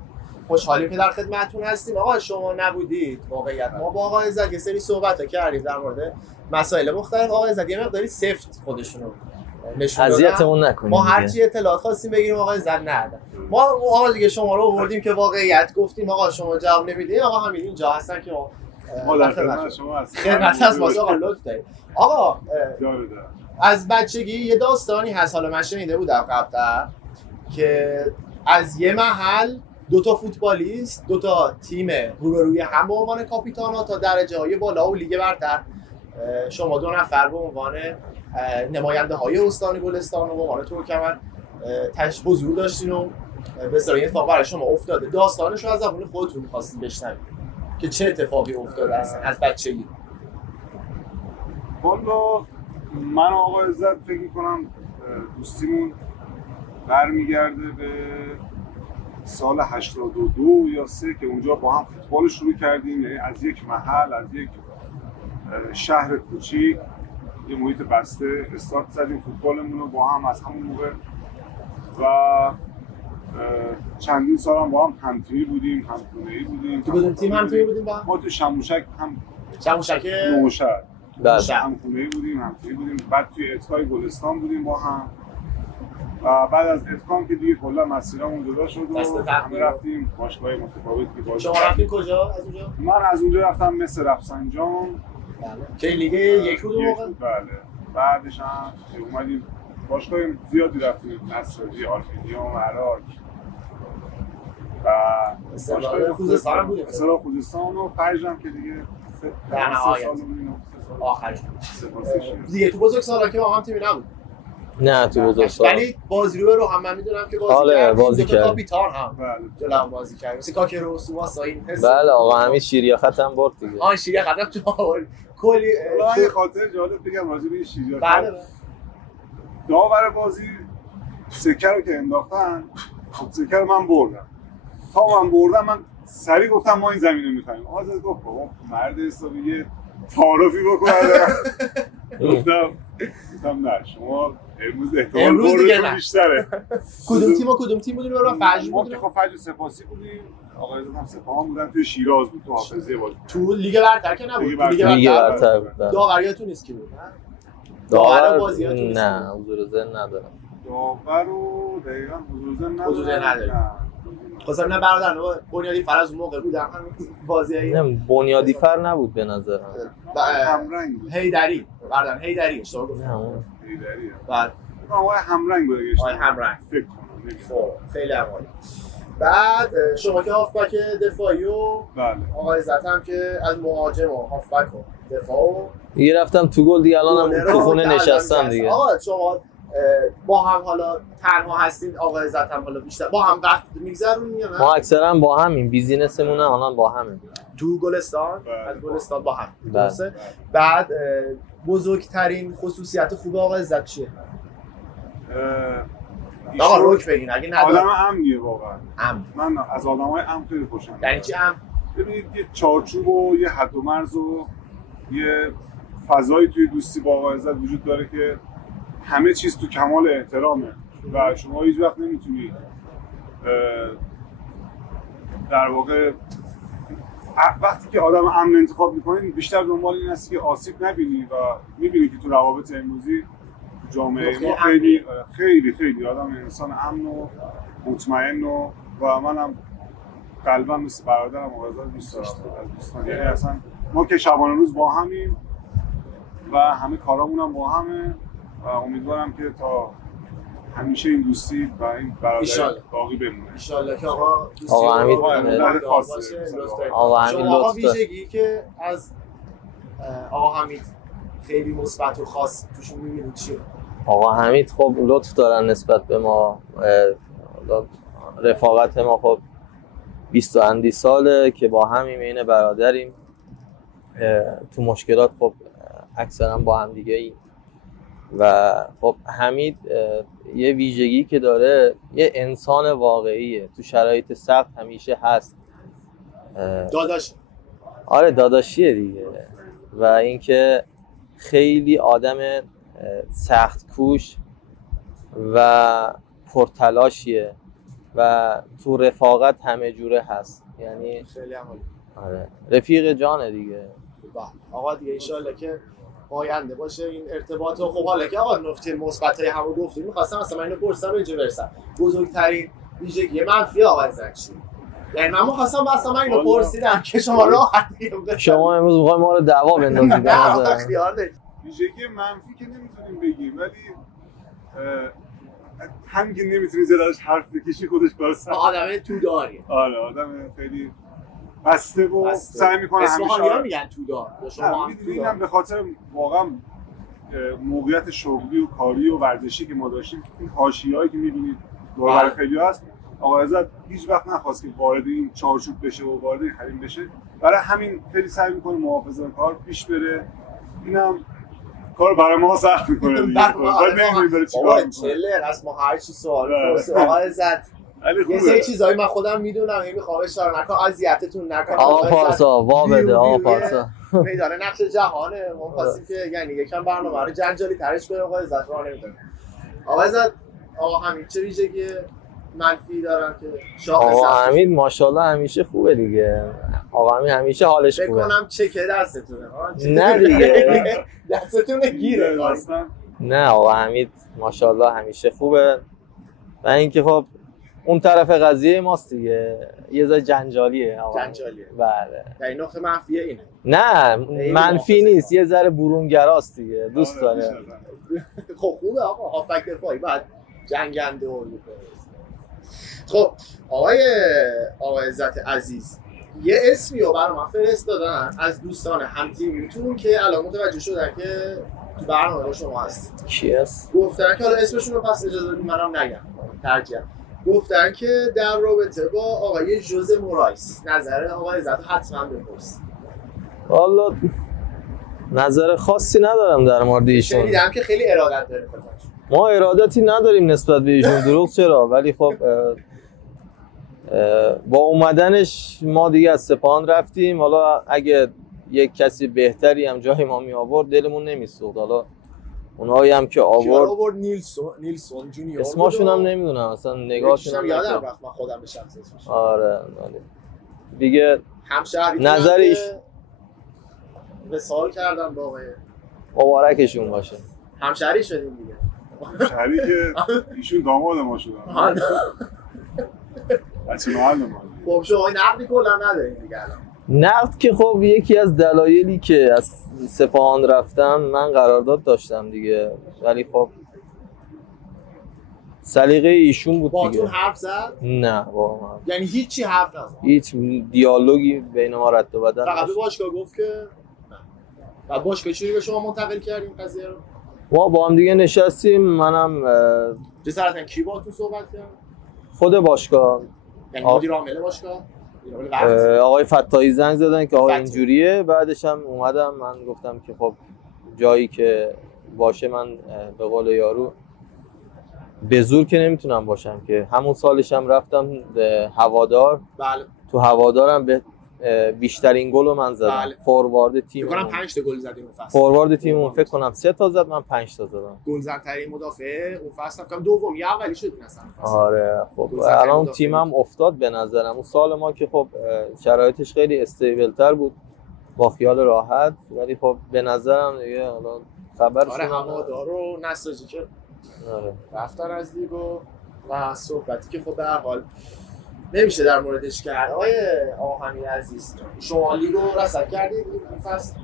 خوشحالیم که در خدمتتون هستیم. آقا شما نبودید واقعیت ما با آقای عزت یه سری صحبت‌ها کردیم در مورد مسائل مختلف. آقای عزت یه مقداری سفت خودشونو نشون دادن. اذیتمون نکنید. ما هر چی اطلاعات خواستیم بگیریم آقای عزت ندادن. ما آقا دیگه شما رو آوردیم که واقعیت گفتیم آقا شما جواب نمیدید. آقا همین اینجا هستن که ما در خدمت شما هستیم. خدمت از واسه آقا لطف دارید. آقا از بچگی یه داستانی هست، حالا من شنیده بودم قبلا که از یه محل دو تا فوتبالیست، دو تا تیم روبروی هم به عنوان کاپیتانا تا درجه‌های بالا و لیگ برتر، شما دو نفر به عنوان نماینده های استان گلستان و به عنوان ترکمن حضور داشتین و به اصطلاح این اتفاق برای شما افتاده. داستانش رو از زبون خودتون می‌خواستیم بشنویم که چه اتفاقی افتاده از بچگی. والا من آقا عزت فکر می‌کنم دوستیمون برمیگرده به سال 82 یا 3 که اونجا با هم فوتبال شروع کردیم. یعنی از یک محل، از یک شهر کوچیک، یه محیط بسته استارت زدیم فوتبالمون رو با هم از همون موقع و چندین سال هم با هم همتیمی بودیم، همخونه‌ای بودیم. تو کدوم تیم همتیمی بودیم با هم؟ ما تو شموشک نوشهر همخونه‌ای بودیم، همتیمی بودیم. بعد توی اتکای گلستان بودیم با هم و بعد از اتکام که دیگه کلا مسیرامون جدا شد و همه رفتیم باشگاه متفاوتی که بازی. شما رفتین کجا از اونجا؟ من از اونجا رفتم مصر رفسنجان. که لیگ یک بود موقع؟ بله. بعدش هم اومدیم باشگاه زیادی رفتیم، نصری، آلفینیوم، عراق و باشگاه خوزستان هم بودیم. مثلا خوزستان و فجر هم که دیگه در نهایت آخرش دیگه تو بزرگسالان که با هم تیمی نبود. نه تو بزرگسالان ولی بازی رو هم من میدونم که بازی کردیم. کاپیتان هم جلو هم بازی کردیم. مثل کاکرو سواسا این حس. بله آقا همین شیریا ختم برد دیگه. شیریا ختم جواب کلی یه خاطر جالب بگم راجع به این شیریا. بله. داور بازی سکه رو که انداختن، خب سکه رو من بردم. تا من بردم من سریع گفتم ما این زمین رو می‌خوایم. آقا گفت بابا مرد حسابی یه تعارفی بکنه. گفتم نه شما امروز دیگه بیشتره. کدوم تیم بودین برای فجر بودین؟ خب فجر سپاسی بودیم. آقا عزت هم سپاهان بودن، توی شیراز بود، تو حافظیه بازی. تو لیگ برتر که نبود. لیگ برتر بود. داوریاتون نیست کی بود؟ داور بازیاتون نه حضور ذهن ندارم. داور رو دقیقاً حضور ذهن ندارم. خواستم نه برادر بنیادی فر از اون موقع بودم بازیایی. نه بنیادی فر نبود به نظرم. همرنگ بود. هیدری، برادر هیدری اشتباه گفتم. هیدریه. بعد آقا همرنگ بود دیگه. همرنگ. فکر کنم. خب خیلی عالی. بعد شما که هافبک دفاعی و بله. آقا عزت هم که از مهاجم و هافبک و دفاع و دیگه رفتم تو گل دیگه الانم تو خونه نشستم دیگه. آقا شما با هم حالا تنها هستین، آقا عزت هم حالا بیشتر با هم وقت میگذرونین یا نه؟ ما اکثرا با همین بیزینسمون الان با همه. تو گلستان از گلستان با هم. درسته؟ بعد بزرگترین خصوصیت خوب آقا عزت چیه؟ آقا روک بگین اگه نداره. آدم امنیه واقعا. من از آدمای امن خیلی خوشم. یعنی چی امن؟ ببینید یه چارچوب و یه حد و مرز و یه فضایی توی دوستی با آقا عزت وجود داره که همه چیز تو کمال احترامه و شما هیچ وقت نمیتونید در واقع وقتی که آدم امن انتخاب میکنید بیشتر دنبال این هستی که آسیب نبینی و میبینی که تو روابط امروزی جامعه ما خیلی آدم انسان امن و مطمئن و منم قلبا مثل برادرم آقا عزت دوست دارم از دوستان. یعنی اصلا ما که شبانه روز با همیم و همه کارامون هم با همه و امیدوارم که تا همیشه این دوستی و این برادری باقی بمونه. ان شاءالله که آقا دوستی آقا حمید آقا ویژگی که از آقا حمید خیلی مثبت و خاص توشون می‌بینید چیه؟ آقا حمید خب لطف دارن نسبت به ما، رفاقت ما خب 20 اندی ساله که با همیم این برادریم، تو مشکلات خب اکثرا با هم دیگه ایم و خب حمید یه ویژگی که داره یه انسان واقعیه، تو شرایط سخت همیشه هست. داداش آره داداشیه دیگه و اینکه خیلی آدم سخت کوش و پرتلاشیه و تو رفاقت همه جوره هست، یعنی خیلی عالی. آره رفیق جانه دیگه. آقا دیگه ان شاءالله که پاینده باشه این ارتباط. و خب حالا که آقا نکته مثبتای همو گفتیم، می‌خواستم مثلا اینو پرسم اینجا برسم بزرگترین ویژگی منفی آقا عزت چیه؟ یعنی من می‌خواستم من اینو پرسیدم که شما راحت دیگه شما امروز می‌خواید ما رو دعوا بندازید. نه اختیار دارید. ویژگی منفی که نمیتونیم بگیم، ولی همین که نمیتونی زیادش حرف بکشی خودش کار سخته. آدم توداریه. آره آدم خیلی بسته و سعی میکنه همیشه. اسمش میگن تودار. شما میدونید اینم به خاطر واقعا موقعیت شغلی و کاری و ورزشی که ما داشتیم، این حاشیه‌ای که میبینید دور خیلی هست. آقا عزت هیچ وقت نخواست که وارد این چارچوب بشه و وارد این حریم بشه. برای همین خیلی سعی میکنه محافظه‌کار کار پیش بره. اینم کار برای ما سخت میکنه دیگه. بعد نمیدونیم داره چیکار میکنه. چله از ما هر چی سوال پرسه آقا عزت. یه سری چیزایی من خودم میدونم، هی میخوام اشاره نکنم، اذیتتون نکنم. آقا پارسا وا بده آقا پارسا. میدانه نقش جهانه، ما خواستیم که یعنی یکم برنامه رو جنجالی ترش کنیم. آقا عزت رو نمیدونم. آقا عزت آقا حمید چه ویژگی منفی دارن که شاخص؟ آقا حمید ماشاءالله همیشه خوبه دیگه. آقا حمید همیشه حالش خوبه. فکر کنم چکه دستتونه. نه دیگه دستتونه گیره اصلا. نه آقا حمید ماشاءالله همیشه خوبه. و اینکه خب اون طرف قضیه ماست دیگه، یه ذره جنجالیه آقا. جنجالیه. بله. یعنی نقطه منفیه اینه. نه منفی نیست، یه ذره برونگراست دیگه، دوست داره. خب خوبه آقا، هافبک دفاعی بعد جنگنده و خب آقای عزت عزیز یه اسمی رو برای من فرستادن از دوستان هم تیمیتون که الان متوجه شدن که تو برنامه شما هست. کی هست؟ گفتن که حالا اسمشون رو پس اجازه بدید منم نگم، ترجیح گفتن که در رابطه با آقای ژوزه مورایس نظر آقای عزت حتما بپرسید. والا نظر خاصی ندارم در مورد ایشون. دیدم که خیلی ارادت داره خودش. ما ارادتی نداریم نسبت به ایشون، دروغ چرا، ولی خب با اومدنش ما دیگه از سپاهان رفتیم. حالا اگه یک کسی بهتری هم جای ما می آورد دلمون نمیسوخت. حالا اونایی هم که آورد نیلسون جونیور اسمشون هم نمیدونم اصلا، نگاهشون هم یادم رفت، من خودم به شخص اسمش. آره دیگه همشهری نظرش وصال کردم با آقای مبارکشون باشه. همشهری شدیم دیگه. همشهری که ایشون داماد ما شدن. بچه محل ما. خب شما این نقدی کلا ندارین دیگه الان. نقد که خب یکی از دلایلی که از سپاهان رفتم من قرارداد داشتم دیگه، ولی خب سلیقه ایشون بود دیگه. باهاتون حرف زد؟ نه واقعا. یعنی هیچی حرف نزد. هیچ دیالوگی بین ما رد و بدل فقط به باشگاه گفت که نه. بعد باشگاه چجوری به شما منتقل کردیم قضیه رو؟ ما با هم دیگه نشستیم، منم جسارتاً کی باهاتون صحبت کرد؟ خود باشگاه، یعنی مدیر عامل باشگاه؟ آقای فتاحی زنگ زدن که آقا اینجوریه. بعدش هم اومدم من گفتم که خب جایی که باشه من به قول یارو به زور که نمیتونم باشم که. همون سالش هم رفتم هوادار. بله. تو هوادارم به بیشترین گل رو من زدم. بله. فوروارد تیم. فکر کنم 5 تا گل زدیم اون فصل. فوروارد تیممون فکر کنم 3 تا زد، من 5 تا زدم. گلزن‌ترین مدافع اون فصل فکر کنم دوم یا اولی شد مثلا. آره خب الان تیمم افتاد به نظرم. اون سال ما که خب شرایطش خیلی استیبل تر بود با خیال راحت، ولی خب به نظرم دیگه الان خبر شد. آره هوادار رو نساجی که آره رفتن از لیگ و صحبتی که خب به هر حال نمیشه در موردش کرد. آقای حمید عزیز شما لیگ رو رصد کردید این فصل؟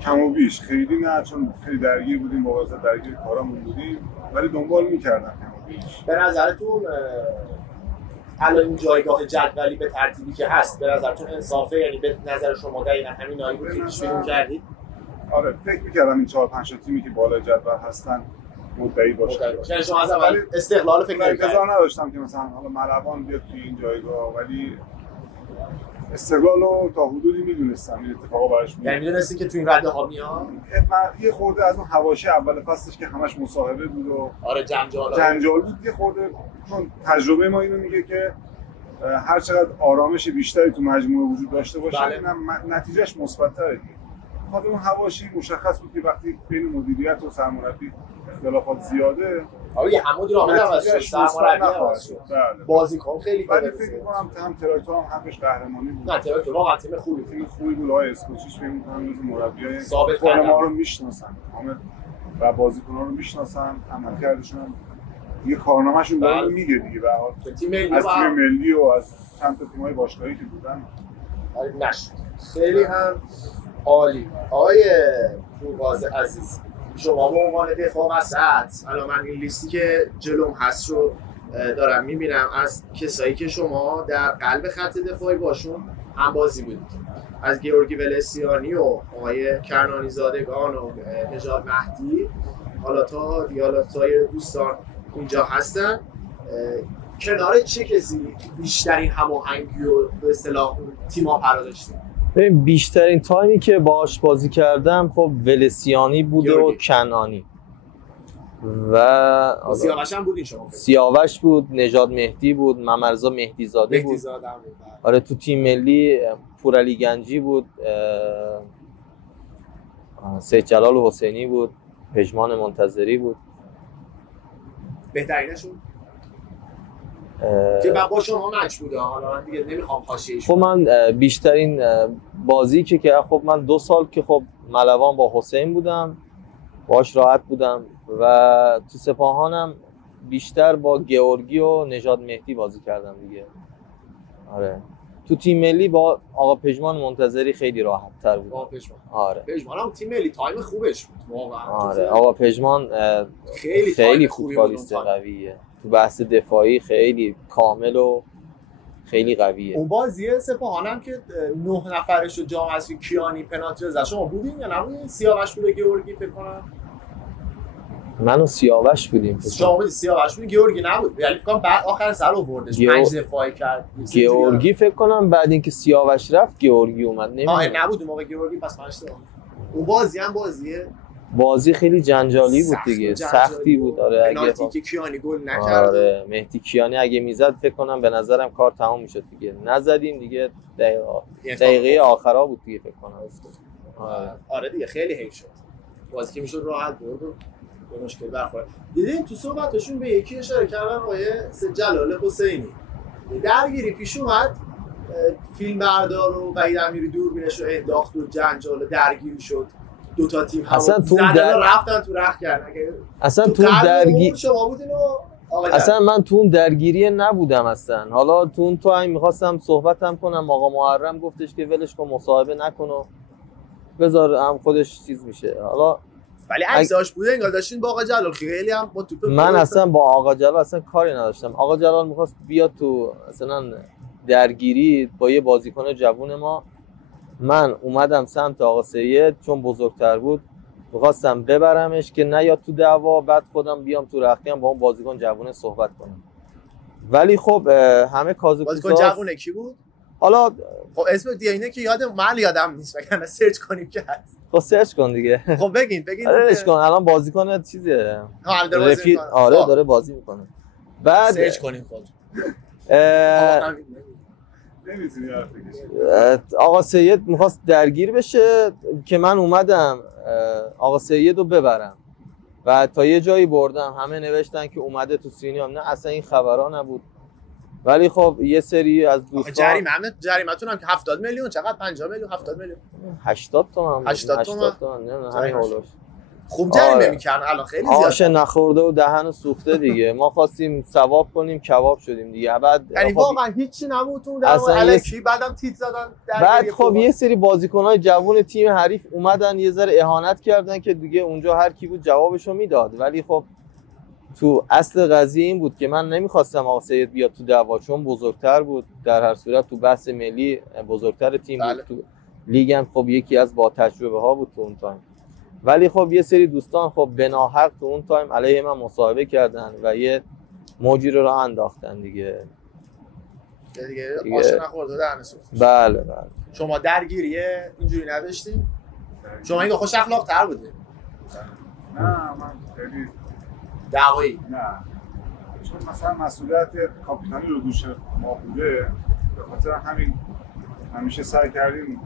کم و بیش، خیلی نه چون خیلی درگیر بودیم، واقعا درگیر کارامون بودیم، ولی دنبال می‌کردم کم و بیش. به نظرتون الان این جایگاه جدولی به ترتیبی که هست به نظرتون انصافه؟ یعنی به نظر شما دقیقاً همین آیی بود که پیش بینی کردید؟ آره فکر می‌کردم این 4-5 تیمی که بالای جدول هستن مدعی باشه. یعنی شما از اول استقلال فکر نمی‌کردید؟ انتظار نداشتم که مثلا حالا ملوان بیاد توی این جایگاه، ولی استقلال رو تا حدودی میدونستم این اتفاقا براش میاد. یعنی میدونستی که تو این رده ها میاد؟ یه خورده از اون حواشی اول فصلش که همش مصاحبه بود و آره جنجال بود، یه خورده چون تجربه ما اینو میگه که هر چقدر آرامش بیشتری تو مجموعه وجود داشته باشه، بله. اینم نتیجهش مثبت‌تره. خاطر اون حواشی مشخص بود که وقتی بین مدیریت و سرمربی اختلافات زیاده یه همون راه عوض شد، سرمربی عوض شد، بازیکن خیلی ولی فکر می‌کنم هم تراکتور هم حقش قهرمانی بود. نه تراکتور واقعا تیم خوبی بود. آقای اسکوچیچ فکر می‌کنم جزو مربیای ثابت ما رو میشناسن و بازیکن‌ها رو میشناسن، عملکردشون هم یه کارنامه‌شون داره میگه دیگه. به هر حال از تیم ملی و از چند تا تیم‌های باشگاهی که بودن نشد. خیلی هم عالی. آقای پورباز عزیز، شما به عنوان دفاع وسط، الان من این لیستی که جلوم هست رو دارم میبینم از کسایی که شما در قلب خط دفاعی باشون هم بازی بودید، از گیورگی ولسیانی و آقای کرنانی زادگان و نژاد مهدی، حالا تا سایر دوستان اینجا هستن. کنار چه کسی بیشترین هماهنگی و به اصطلاح تیم‌ها قرار داشتید؟ ببین بیشترین تایمی که باهاش بازی کردم خب ولسیانی بوده و کنانی و سیاوش هم بودین شما؟ سیاوش بود، نژاد مهدی بود، ممرزا مهدی زاده بود. آره تو تیم ملی پورعلی گنجی بود، سید جلال حسینی بود، پژمان منتظری بود. بهترینشون که با شما مچ بوده. حالا من دیگه نمیخوام حاشیه‌اش. خب من بیشترین بازی که خب من 2 سال که خب ملوان با حسین بودم، باهاش راحت بودم و تو سپاهانم بیشتر با گیورگی و نژاد مهدی بازی کردم دیگه. آره تو تیم ملی با آقا پژمان منتظری خیلی راحت تر بود. آقا پژمان. آره پژمان هم تیم ملی تایم خوبش بود واقعا. آره آقا پژمان خیلی فوتبالیست قویه، تو بحث دفاعی خیلی کامل و خیلی قویه. اون بازی سپاهانم که 9 نفرش رو جام حذفی کیانی پنالتی زد، شما بودین یا نبودین؟ سیاوش بود و گیورگی فکر کنم. من و سیاوش بودیم. شما بودین سیاوش بود، گیورگی نبود. یعنی فکر کنم بعد آخر سر آوردش 5 دفاعی کرد. گیورگی فکر کنم بعد اینکه سیاوش رفت گیورگی اومد. نبود اون موقع گیورگی، پس من اشتباه. اون بازی هم بازی خیلی جنجالی بود دیگه، سختی بود. آره پنالتی که کیانی گل نکرد. آره مهدی کیانی اگه میزد فکر کنم به نظرم کار تموم میشد دیگه. نزدیم دیگه، دقیقه آخرا بود دیگه فکر کنم. آره دیگه خیلی حیف شد. بازی که میشد راحت برد و به مشکل برخورد. دیدین تو صحبتشون به یکی اشاره کردن، آقای جلال حسینی. درگیری پیش اومد، فیلم بردار و وحید امیری دوربینش رو انداخت و جنجال درگیری شد. 2 تا تیم اصلا تو رفتن تو رخ کردن. اصلا تو درگیری شما بودین و اصلا من تو اون درگیری نبودم اصلا. حالا تو اون تایم می‌خواستم صحبتم کنم، آقا محرم گفتش که ولش کن، مصاحبه نکن و بذار هم خودش چیز میشه. حالا ولی عکساش بوده انگار داشتین با آقا جلال خیلی هم با توپ. من اصلا با آقا جلال اصلا کاری نداشتم. آقا جلال می‌خواست بیاد تو اصلا درگیری با یه بازیکن جوون ما. من اومدم سمت آقا سید چون بزرگتر بود، می‌خواستم ببرمش که نیاد تو دعوا، بعد خودم بیام تو رختکن با اون بازیکن جوونه صحبت کنم. ولی خب همه کازوکوسا. بازیکن جوونه کی بود؟ حالا خب اسم دیگه اینه که یادم نیست، وگرنه سرچ کنیم که هست. خب سرچ کن دیگه. خب بگین سرچ کن. الان بازیکن چیزه. آره داره بازی میکنه. بعد سرچ کنیم خود. آقا سید میخواست درگیر بشه که من اومدم آقا سید رو ببرم و تا یه جایی بردم. همه نوشتن که اومده تو سینیام، نه اصلا این خبرها نبود. ولی خب یه سری از دوستان جریمتون هم که 70 میلیون، چقدر 50 میلیون 70 میلیون 80 تومن 80 تومن نه همین هولوش خوب جریمه میکردن. الان خیلی زیاده. آش نخورده و دهن سوخته دیگه. ما خواستیم ثواب کنیم، کباب شدیم دیگه. بعد یعنی واقعا هیچی نبود اون در الکی، بعدم تیت زدن. بعد خب یه سری بازیکن‌های جوون تیم حریف اومدن یه ذره اهانت کردن که دیگه اونجا هر کی بود جوابشو میداد. ولی خب تو اصل قضیه این بود که من نمیخواستم آقا سید بیاد تو دعوا، چون بزرگتر بود. در هر صورت تو بحث ملی بزرگتر تیم بود. تو لیگ هم خب یکی از با تجربه ها بود تو اون تایم. ولی خب یه سری دوستان خب بناحق تو اون تایم علیه من مصاحبه کردن و یه موجی رو راه انداختن دیگه آش نخورده دهن سوخت. بله. شما درگیریه اینجوری نداشتین؟ شما این خوش اخلاق تر بودین؟ نه من خیلی دعوایی نه، چون مثلا مسئولیت کاپیتانی رو دوش ما بوده، به خاطر همین همیشه سعی کردیم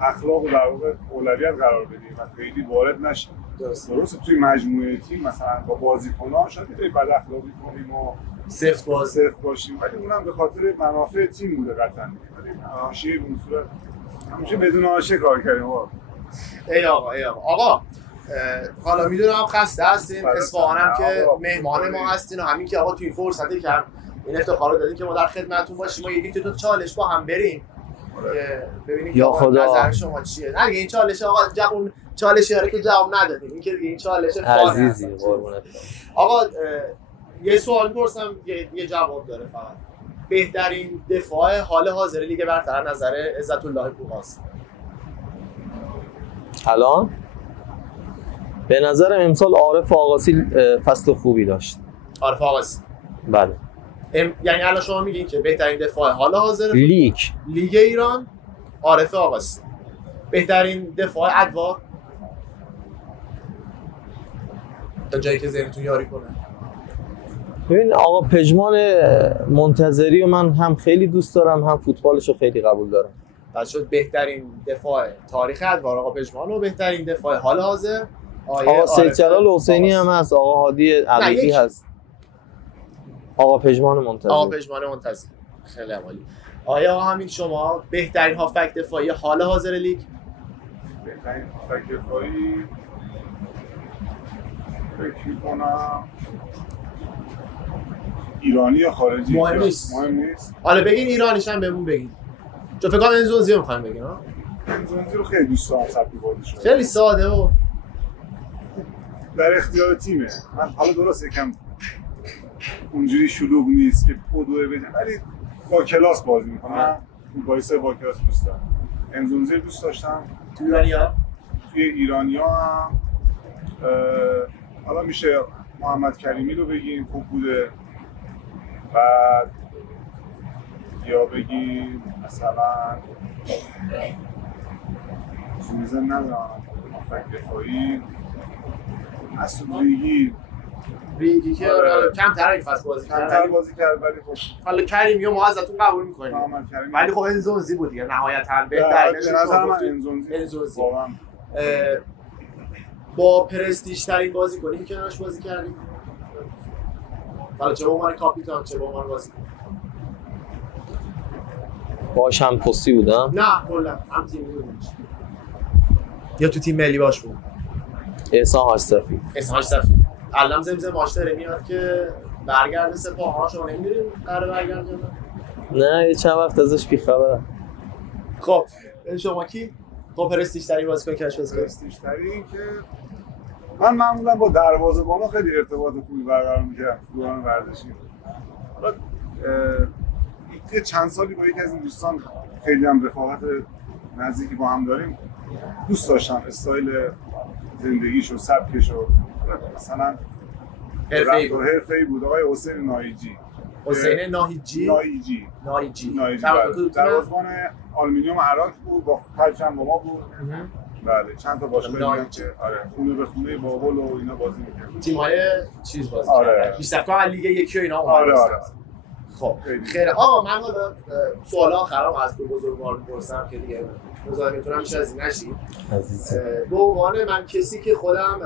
اخلاق رو در واقع اولویت قرار بدیم و خیلی وارد نشیم. درسته توی مجموعه تیم مثلا با بازیکن‌ها شاید بد اخلاقی کنیم و صفر باشیم، ولی اونم به خاطر منافع تیم بوده قطعاً. ولی حاشیه به اون صورت همیشه بدون حاشیه کار کردیم. ای آقا حالا میدونم خسته هستین، اصفهان هم که مهمان ما هستین و همین که آقا توی این فرصتی که این افتخار رو دادین که ما در خدمتتون باشیم، ما یکی تو چالش با هم بریم ببینیم که نظر شما چیه. نه این چالش آقا اون چالشی هاره که جواب ندادین، این که این چالش عزیزی قربونت. آقا یه سوال می‌پرسم یه جواب داره فقط. بهترین دفاع حال حاضر لیگ برتر نظر عزت الله بوقاست الان به نظرم امسال عارف آقاسی فصل خوبی داشت. عارف آقاسی بله. یعنی الان شما میگین که بهترین دفاع حال حاضر لیگ ایران عارف آقاسی، بهترین دفاع ادوار تا جایی که ذهنتون یاری کنه. ببین آقا پژمان منتظری و من هم خیلی دوست دارم هم فوتبالش رو خیلی قبول دارم. پس شد بهترین دفاع تاریخ ادوار آقا پژمان و بهترین دفاع حال حاضر آقا سید جلال حسینی هم هست، آقا هادی علیقی هست، آقا پژمان منتظری. خیلی عالی. آقا همین شما بهترین هافبک دفاعی حال حاضر لیگ؟ بهترین هافبک دفاعی فکر می‌کنم ایرانی یا خارجی؟ مهم نیست. حالا بگین ایرانیش هم بهمون بگین. چون فکر کنم انزونزی رو می‌خوایم بگین ها. انزونزی رو خیلی دوست دارم سبک بازیش. خیلی ساده و در اختیار تیمه. من حالا درست یکم اونجوری شلوغ نیست که پودوه بده، ولی با کلاس بازی می‌کنه. باعث با کلاس دوست دارم. انزونزی دوست داشتم. توی ایرانیا هم حالا میشه محمد کریمی رو بگیم خوب بوده، بعد یا بگیم مثلا چیزا ندارم فکر دفاعی اصلا ریگی که کمتر این فصل بازی کرد ولی خب حالا کریمی رو ما ازتون قبول می‌کنیم، ولی خب انزونزی بود دیگه نهایتاً بهتره. به نظر من انزونزی واقعا با پرستیژ ترین بازیکنی که کنارش بازی کردیم، حالا چه به عنوان کاپیتان چه به عنوان بازیکن. باش هم پستی بودم؟ نه کلا هم تیمی بودم یا تو تیم ملی باش بود. احسان هاشتفی الان زمزم ماشتره میاد که برگرده سپاه ها، شما نمیدونیم قراره برگرده؟ نه یه چند وقت ازش بیخبرم. خب شما کی؟ با پرستیژ ترین بازیکن که بازی کنید؟ پرستیژ ترین که من معمولا با دروازه‌بانا خیلی ارتباط خوبی برقرار می‌کردم تو دوران ورزشی. حالا یه چند سالی با یکی از این دوستان خیلی هم رفاقت نزدیکی با هم داریم. دوست داشتم استایل زندگیش و سبکش و مثلا حرفه‌ای بود. آقای حسین ناهیجی. دروازه‌بان آلومینیوم عراق بود، با پرچم با ما بود. بله چند تا باشگاه دیگه که خونه به خونه بابل و اینا بازی می‌کرد. تیم‌های چیز بازی کردن. بیشتر تو لیگ یکی و اینا اومد. خب خیلی آقا من حالا سوال آخرام از بزرگوار می‌پرسم که دیگه مزاحمتون هم میشه از این نشید. به عنوان من کسی که خودم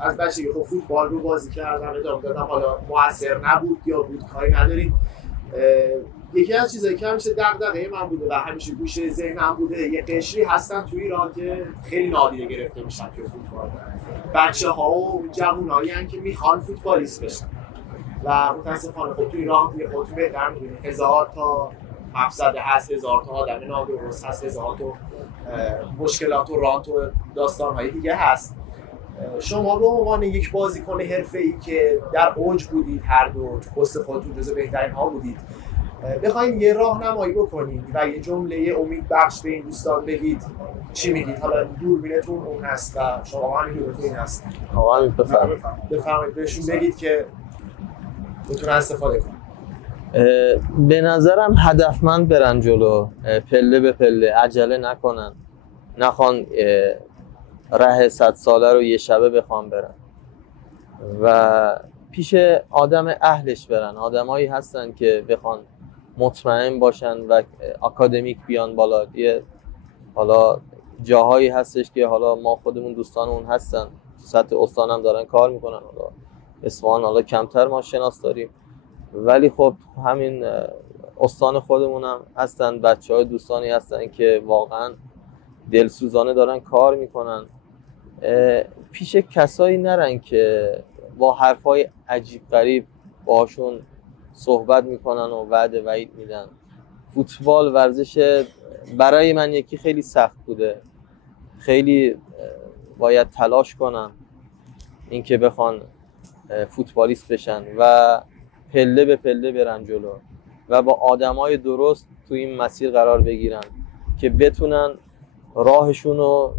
از بچگی خب فوتبال رو بازی کردم، ادامه دادم، حالا موثر نبود یا بود کاری نداریم. یکی از چیزایی که همیشه دغدغه من بوده و همیشه گوشه ذهنم بوده، یه قشری هستن تو ایران که خیلی نادیده گرفته میشن توی فوتبال. بچه‌ها و جوونایی هستن که میخوان فوتبالیست بشن و متاسفانه خب تو ایران دیگه خودتون بهتر می‌دونید 1000 تا مفسده هست، 1000 تا آدم نادرست هست، 1000 تا مشکلات و رانت و داستان‌های دیگه هست. شما به عنوان یک بازیکن حرفه‌ای که در اوج بودید، هر دو پست خودتون جزو بهترین ها بودید، بخواید یه راهنمایی بکنید و یه جمله امید بخش به این دوستان بگید، چی میگید؟ حالا دوربینتون اون هست و شما همین دوربینتون این هست. آقا بفرمایید بهشون بگید که بتونن استفاده کنن. به نظرم هدفمند برن جلو، پله به پله، عجله نکنن، نخوان ره 100 ساله رو یه شبه بخوام برن و پیش آدم اهلش برن. آدمایی هستن که بخوان مطمئن باشن و اکادمیک بیان بالا. یه حالا جاهایی هستش که حالا ما خودمون دوستانمون هستن تو سطح استان هم دارن کار میکنن، حالا اصفهان حالا کمتر ما شناس داریم، ولی خب همین استان خودمون هم هستن بچه‌های دوستانی هستن که واقعا دلسوزانه دارن کار میکنن. پیش کسایی نرن که با حرفای عجیب غریب باهاشون صحبت میکنن و وعده وعید میدن. فوتبال ورزش برای من یکی خیلی سخت بوده، خیلی باید تلاش کنن اینکه بخوان فوتبالیست بشن و پله به پله برن جلو و با آدمای درست تو این مسیر قرار بگیرن که بتونن راهشون رو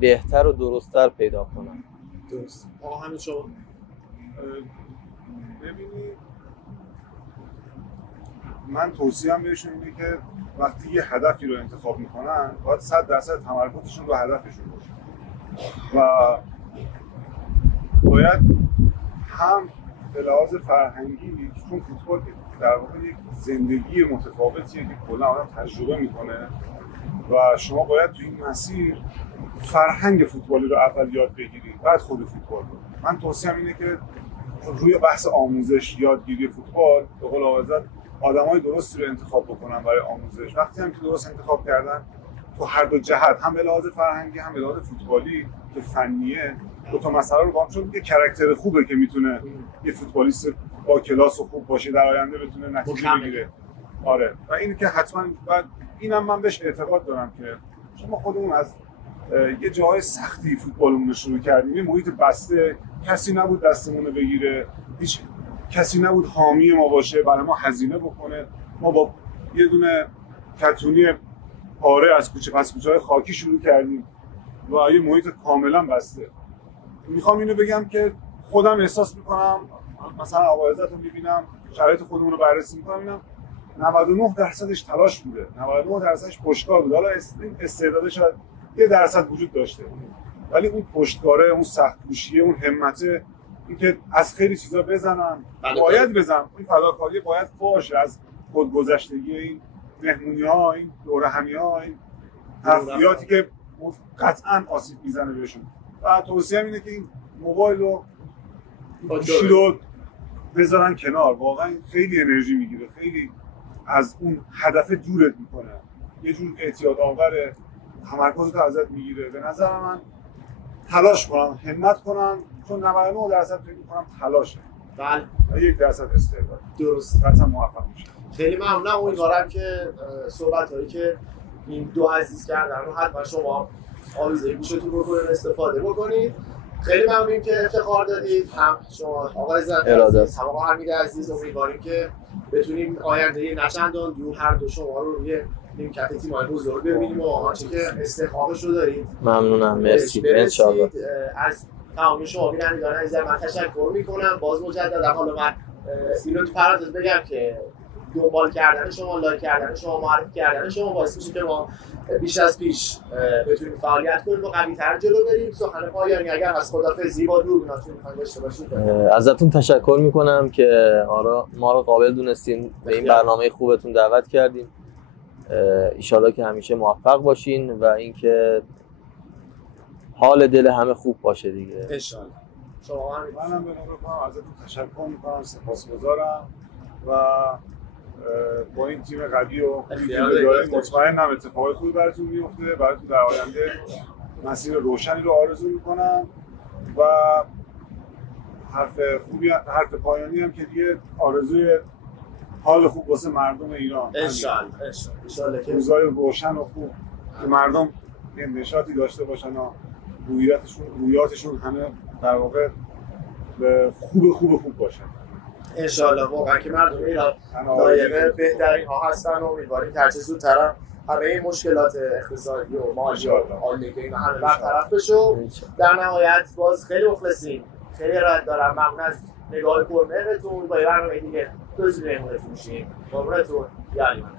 بهتر و درست‌تر پیدا کنن. درست. همین شما ببینید، من توصیه‌ام بهشون اینه که وقتی یه هدفی رو انتخاب میکنن باید 100% تمرکزشون رو هدفشون باشه و باید هم به لحاظ فرهنگی، چون فوتبال در واقع یک زندگی متفاوتیه که کلا آدم تجربه میکنه و شما باید تو این مسیر فرهنگ فوتبالی رو اول یاد بگیرید بعد خود فوتبال رو. من توصیه‌ام اینه که روی بحث آموزش، یادگیری فوتبال به قول آقای آدمای درستی رو انتخاب بکنن برای آموزش. وقتی هم که درست انتخاب کردن تو هر دو جهت، هم به لحاظ فرهنگی هم به لحاظ فوتبالی که فنیه، دو تا مسئله رو با هم، چون یه کاراکتر خوبه که میتونه یه فوتبالیست با کلاس و خوب باشه در آینده بتونه نتیجه بگیره. آره، و این که حتما بعد اینم من بهش اعتقاد دارم که شما خودمون از یه جای سختی فوتبالمون رو شروع کردیم، یه محیط بسته، کسی نبود دستمون رو بگیره، هیچ کسی نبود حامی ما باشه، برای ما هزینه بکنه. ما با یه دونه کتونی پاره از کوچه‌های خاکی شروع کردیم و یه محیط کاملا بسته. میخوام اینو بگم که خودم احساس میکنم، مثلا آقا عزت رو میبینم، شرایط خودمون رو بررسی میکنم، اینم 99%ش تلاش بوده، 99%ش پشتکار بوده. حالا استعداد شاید 1% وجود داشته، ولی اون پشتکاره، اون سخت‌کوشیه، اون همته، اینکه از خیلی چیزا بزنم، باید بزنم، این فداکاری باید باشه، از خودگذشتگی این مهمونی‌ها، این دورهمی‌ها، این تفریحاتی که قطعاً آسیب میزنه بهشون. و توصیه‌ام اینه که این موبایل رو گوشی رو بذارن کنار، واقعا خیلی انرژی میگیره، خیلی از اون هدف دورت میکنه، یه جور اعتیاد آوره، تمرکزت ازت میگیره. به نظر من تلاش کنن، همت کنن، چون 99% فکر میکنم تلاشه. بله. و 1% استعداد. درست. قطعا موفق میشه. خیلی ممنونم. امیدوارم که صحبت‌هایی که این دو عزیز کردن رو حتما شما آویزه گوشتون رو کنید، استفاده بکنید. خیلی ممنونیم که افتخار دادید، هم شما آقای عزیز، هم آقا حمید عزیز. امیدواریم که بتونیم آینده نچندان دور هر دو شما رو روی نیمکت تیم‌های بزرگ ببینیم و آنچه که استحقاقش رو دارید. ممنونم، مرسی. انشالله. از تمام شما بینندگان عزیز من تشکر میکنم. باز مجددا حالا من اینو تو پرانتز بگم که دنبال کردن شما، لایک کردن شما، معرفی کردن شما باعث میشه که ما بیش از پیش بتونیم فعالیت کنیم و قوی‌تر جلو بریم. سخن پایانی اگر از خدافظی با دوربیناتون می‌خواید داشته باشید. ازتون تشکر میکنم که ما رو قابل دونستین، به این برنامه خوبتون دعوت کردیم. ایشالا که همیشه موفق باشین و اینکه حال دل همه خوب باشه دیگه. انشالله. شما منم به نوبه کنم ازتون تشکر میکنم، سپاسگزارم و با این تیم قوی و مطمئنم اتفاقای خوبی براتون میفته، براتون در آینده مسیر روشنی رو آرزو میکنم و حرف پایانی هم که دیگه آرزوی حال خوب واسه مردم ایران. انشالله که روزای روشن و خوب که مردم نشاطی داشته باشن و رویاتشون همه در واقع خوب باشن. انشالله واقعا که مردم ایران دایره بهترین ها هستن و امیدواریم که هرچه زودتر همه این مشکلات اقتصادی و مالی و آلودگی اینا همه برطرف بشه. در نهایت باز خیلی مخلصیم، خیلی ارادت دارم، ممنون از نگاه پرمهرتون. با یه برنامه دیگه دوزی مهمونتون میشیم. قربونتون، یالی من.